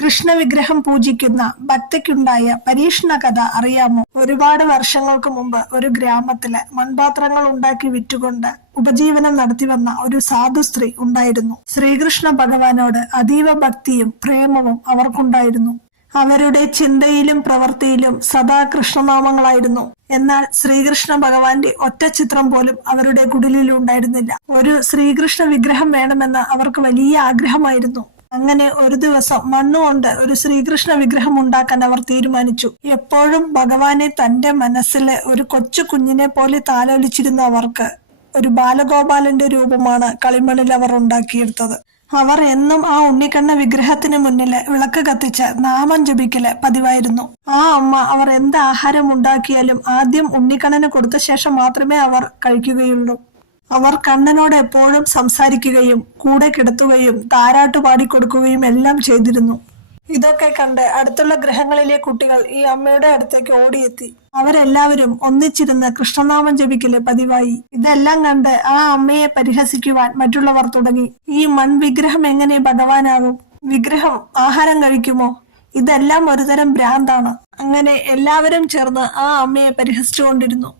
കൃഷ്ണ വിഗ്രഹം പൂജിക്കുന്ന ഭക്തയ്ക്കുണ്ടായ പരീക്ഷണ കഥ അറിയാമോ? ഒരുപാട് വർഷങ്ങൾക്ക് മുമ്പ് ഒരു ഗ്രാമത്തില് മൺപാത്രങ്ങൾ ഉണ്ടാക്കി വിറ്റുകൊണ്ട് ഉപജീവനം നടത്തിവന്ന ഒരു സാധു സ്ത്രീ ഉണ്ടായിരുന്നു. ശ്രീകൃഷ്ണ ഭഗവാനോട് അതീവ ഭക്തിയും പ്രേമവും അവർക്കുണ്ടായിരുന്നു. അവരുടെ ചിന്തയിലും പ്രവൃത്തിയിലും സദാ കൃഷ്ണനാമങ്ങളായിരുന്നു. എന്നാൽ ശ്രീകൃഷ്ണ ഭഗവാന്റെ ഒറ്റ ചിത്രം പോലും അവരുടെ കുടിലിൽ ഉണ്ടായിരുന്നില്ല. ഒരു ശ്രീകൃഷ്ണ വിഗ്രഹം വേണമെന്ന് അവർക്ക് വലിയ ആഗ്രഹമായിരുന്നു. അങ്ങനെ ഒരു ദിവസം മണ്ണുകൊണ്ട് ഒരു ശ്രീകൃഷ്ണ വിഗ്രഹം ഉണ്ടാക്കാൻ അവർ തീരുമാനിച്ചു. എപ്പോഴും ഭഗവാനെ തന്റെ മനസ്സിലെ ഒരു കൊച്ചു കുഞ്ഞിനെ പോലെ താലോലിച്ചിരുന്ന അവർക്ക് ഒരു ബാലഗോപാലന്റെ രൂപമാണ് കളിമണ്ണിൽ അവർ ഉണ്ടാക്കിയെടുത്തത്. അവർ എന്നും ആ ഉണ്ണിക്കണ്ണ വിഗ്രഹത്തിന് മുന്നില് വിളക്ക് കത്തിച്ച് നാമം ജപിക്കല് പതിവായിരുന്നു. ആ അമ്മ അവർ എന്ത് ആഹാരം ഉണ്ടാക്കിയാലും ആദ്യം ഉണ്ണിക്കണ്ണന് കൊടുത്ത ശേഷം മാത്രമേ അവർ കഴിക്കുകയുള്ളൂ. അവർ കണ്ണനോട് എപ്പോഴും സംസാരിക്കുകയും കൂടെ കിടത്തുകയും താരാട്ട് പാടിക്കൊടുക്കുകയും എല്ലാം ചെയ്തിരുന്നു. ഇതൊക്കെ കണ്ട് അടുത്തുള്ള ഗ്രഹങ്ങളിലെ കുട്ടികൾ ഈ അമ്മയുടെ അടുത്തേക്ക് ഓടിയെത്തി. അവരെല്ലാവരും ഒന്നിച്ചിരുന്ന് കൃഷ്ണനാമം ജപിക്കല് പതിവായി. ഇതെല്ലാം കണ്ട് ആ അമ്മയെ പരിഹസിക്കുവാൻ മറ്റുള്ളവർ തുടങ്ങി. ഈ മൺവിഗ്രഹം എങ്ങനെ ഭഗവാനാകും? വിഗ്രഹം ആഹാരം കഴിക്കുമോ? ഇതെല്ലാം ഒരുതരം ഭ്രാന്താണ്. അങ്ങനെ എല്ലാവരും ചേർന്ന് ആ അമ്മയെ പരിഹസിച്ചുകൊണ്ടിരുന്നു.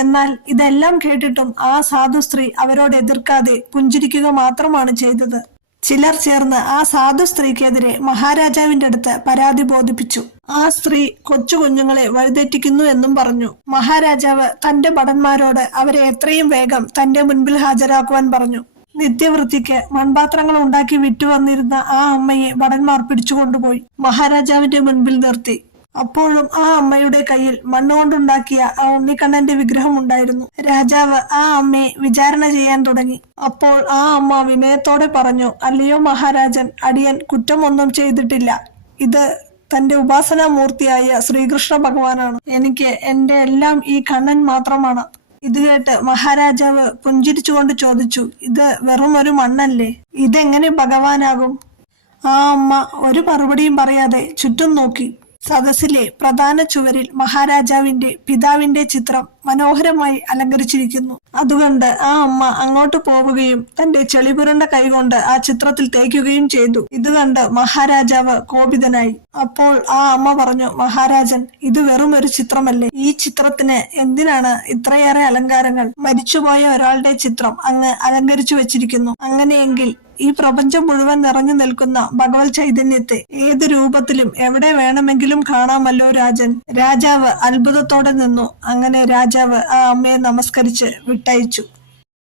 എന്നാൽ ഇതെല്ലാം കേട്ടിട്ടും ആ സാധു സ്ത്രീ അവരോട് എതിർക്കാതെ പുഞ്ചിരിക്കുക മാത്രമാണ് ചെയ്തത്. ചിലർ ചേർന്ന് ആ സാധു സ്ത്രീക്കെതിരെ മഹാരാജാവിന്റെ അടുത്ത് പരാതി ബോധിപ്പിച്ചു. ആ സ്ത്രീ കൊച്ചു കുഞ്ഞുങ്ങളെ വഴിതെറ്റിക്കുന്നു എന്നും പറഞ്ഞു. മഹാരാജാവ് തന്റെ ഭടന്മാരോട് അവരെ എത്രയും വേഗം തന്റെ മുൻപിൽ ഹാജരാക്കുവാൻ പറഞ്ഞു. നിത്യവൃത്തിക്ക് മൺപാത്രങ്ങൾ ഉണ്ടാക്കി വിറ്റുവന്നിരുന്ന ആ അമ്മയെ ഭടന്മാർ പിടിച്ചുകൊണ്ടുപോയി മഹാരാജാവിന്റെ മുൻപിൽ നിർത്തി. അപ്പോഴും ആ അമ്മയുടെ കയ്യിൽ മണ്ണുകൊണ്ടുണ്ടാക്കിയ ആ ഉണ്ണിക്കണ്ണന്റെ വിഗ്രഹം ഉണ്ടായിരുന്നു. രാജാവ് ആ അമ്മയെ വിചാരണ ചെയ്യാൻ തുടങ്ങി. അപ്പോൾ ആ അമ്മ വിനയത്തോടെ പറഞ്ഞു, അല്ലയോ മഹാരാജൻ, അടിയൻ കുറ്റമൊന്നും ചെയ്തിട്ടില്ല. ഇത് തന്റെ ഉപാസനാമൂർത്തിയായ ശ്രീകൃഷ്ണ ഭഗവാനാണ്. എനിക്ക് എന്റെ എല്ലാം ഈ കണ്ണൻ മാത്രമാണ്. ഇത് കേട്ട് മഹാരാജാവ് പുഞ്ചിരിച്ചുകൊണ്ട് ചോദിച്ചു, ഇത് വെറും ഒരു മണ്ണല്ലേ, ഇതെങ്ങനെ ഭഗവാനാകും? ആ അമ്മ ഒരു മറുപടിയും പറയാതെ ചുറ്റും നോക്കി. സദസ്സിലെ പ്രധാന ചുവരിൽ മഹാരാജാവിന്റെ പിതാവിന്റെ ചിത്രം മനോഹരമായി അലങ്കരിച്ചിരിക്കുന്നു. അതുകൊണ്ട് ആ അമ്മ അങ്ങോട്ട് പോവുകയും തന്റെ ചെളിപുരണ്ട കൈകൊണ്ട് ആ ചിത്രത്തിൽ തേക്കുകയും ചെയ്തു. ഇത് കണ്ട് മഹാരാജാവ് കോപിതനായി. അപ്പോൾ ആ അമ്മ പറഞ്ഞു, മഹാരാജൻ, ഇത് വെറും ഒരു ചിത്രമല്ലേ? ഈ ചിത്രത്തിന് എന്തിനാണ് ഇത്രയേറെ അലങ്കാരങ്ങൾ? മരിച്ചുപോയ ഒരാളുടെ ചിത്രം അങ്ങ് അലങ്കരിച്ചു വെച്ചിരിക്കുന്നു. അങ്ങനെയെങ്കിൽ ഈ പ്രപഞ്ചം മുഴുവൻ നിറഞ്ഞു നിൽക്കുന്ന ഭഗവത് ചൈതന്യത്തെ ഏത് രൂപത്തിലും എവിടെ വേണമെങ്കിലും കാണാമല്ലോ രാജൻ. രാജാവ് അത്ഭുതത്തോടെ നിന്നു. അങ്ങനെ രാജാവ് ആ അമ്മയെ നമസ്കരിച്ച് വിട്ടയച്ചു.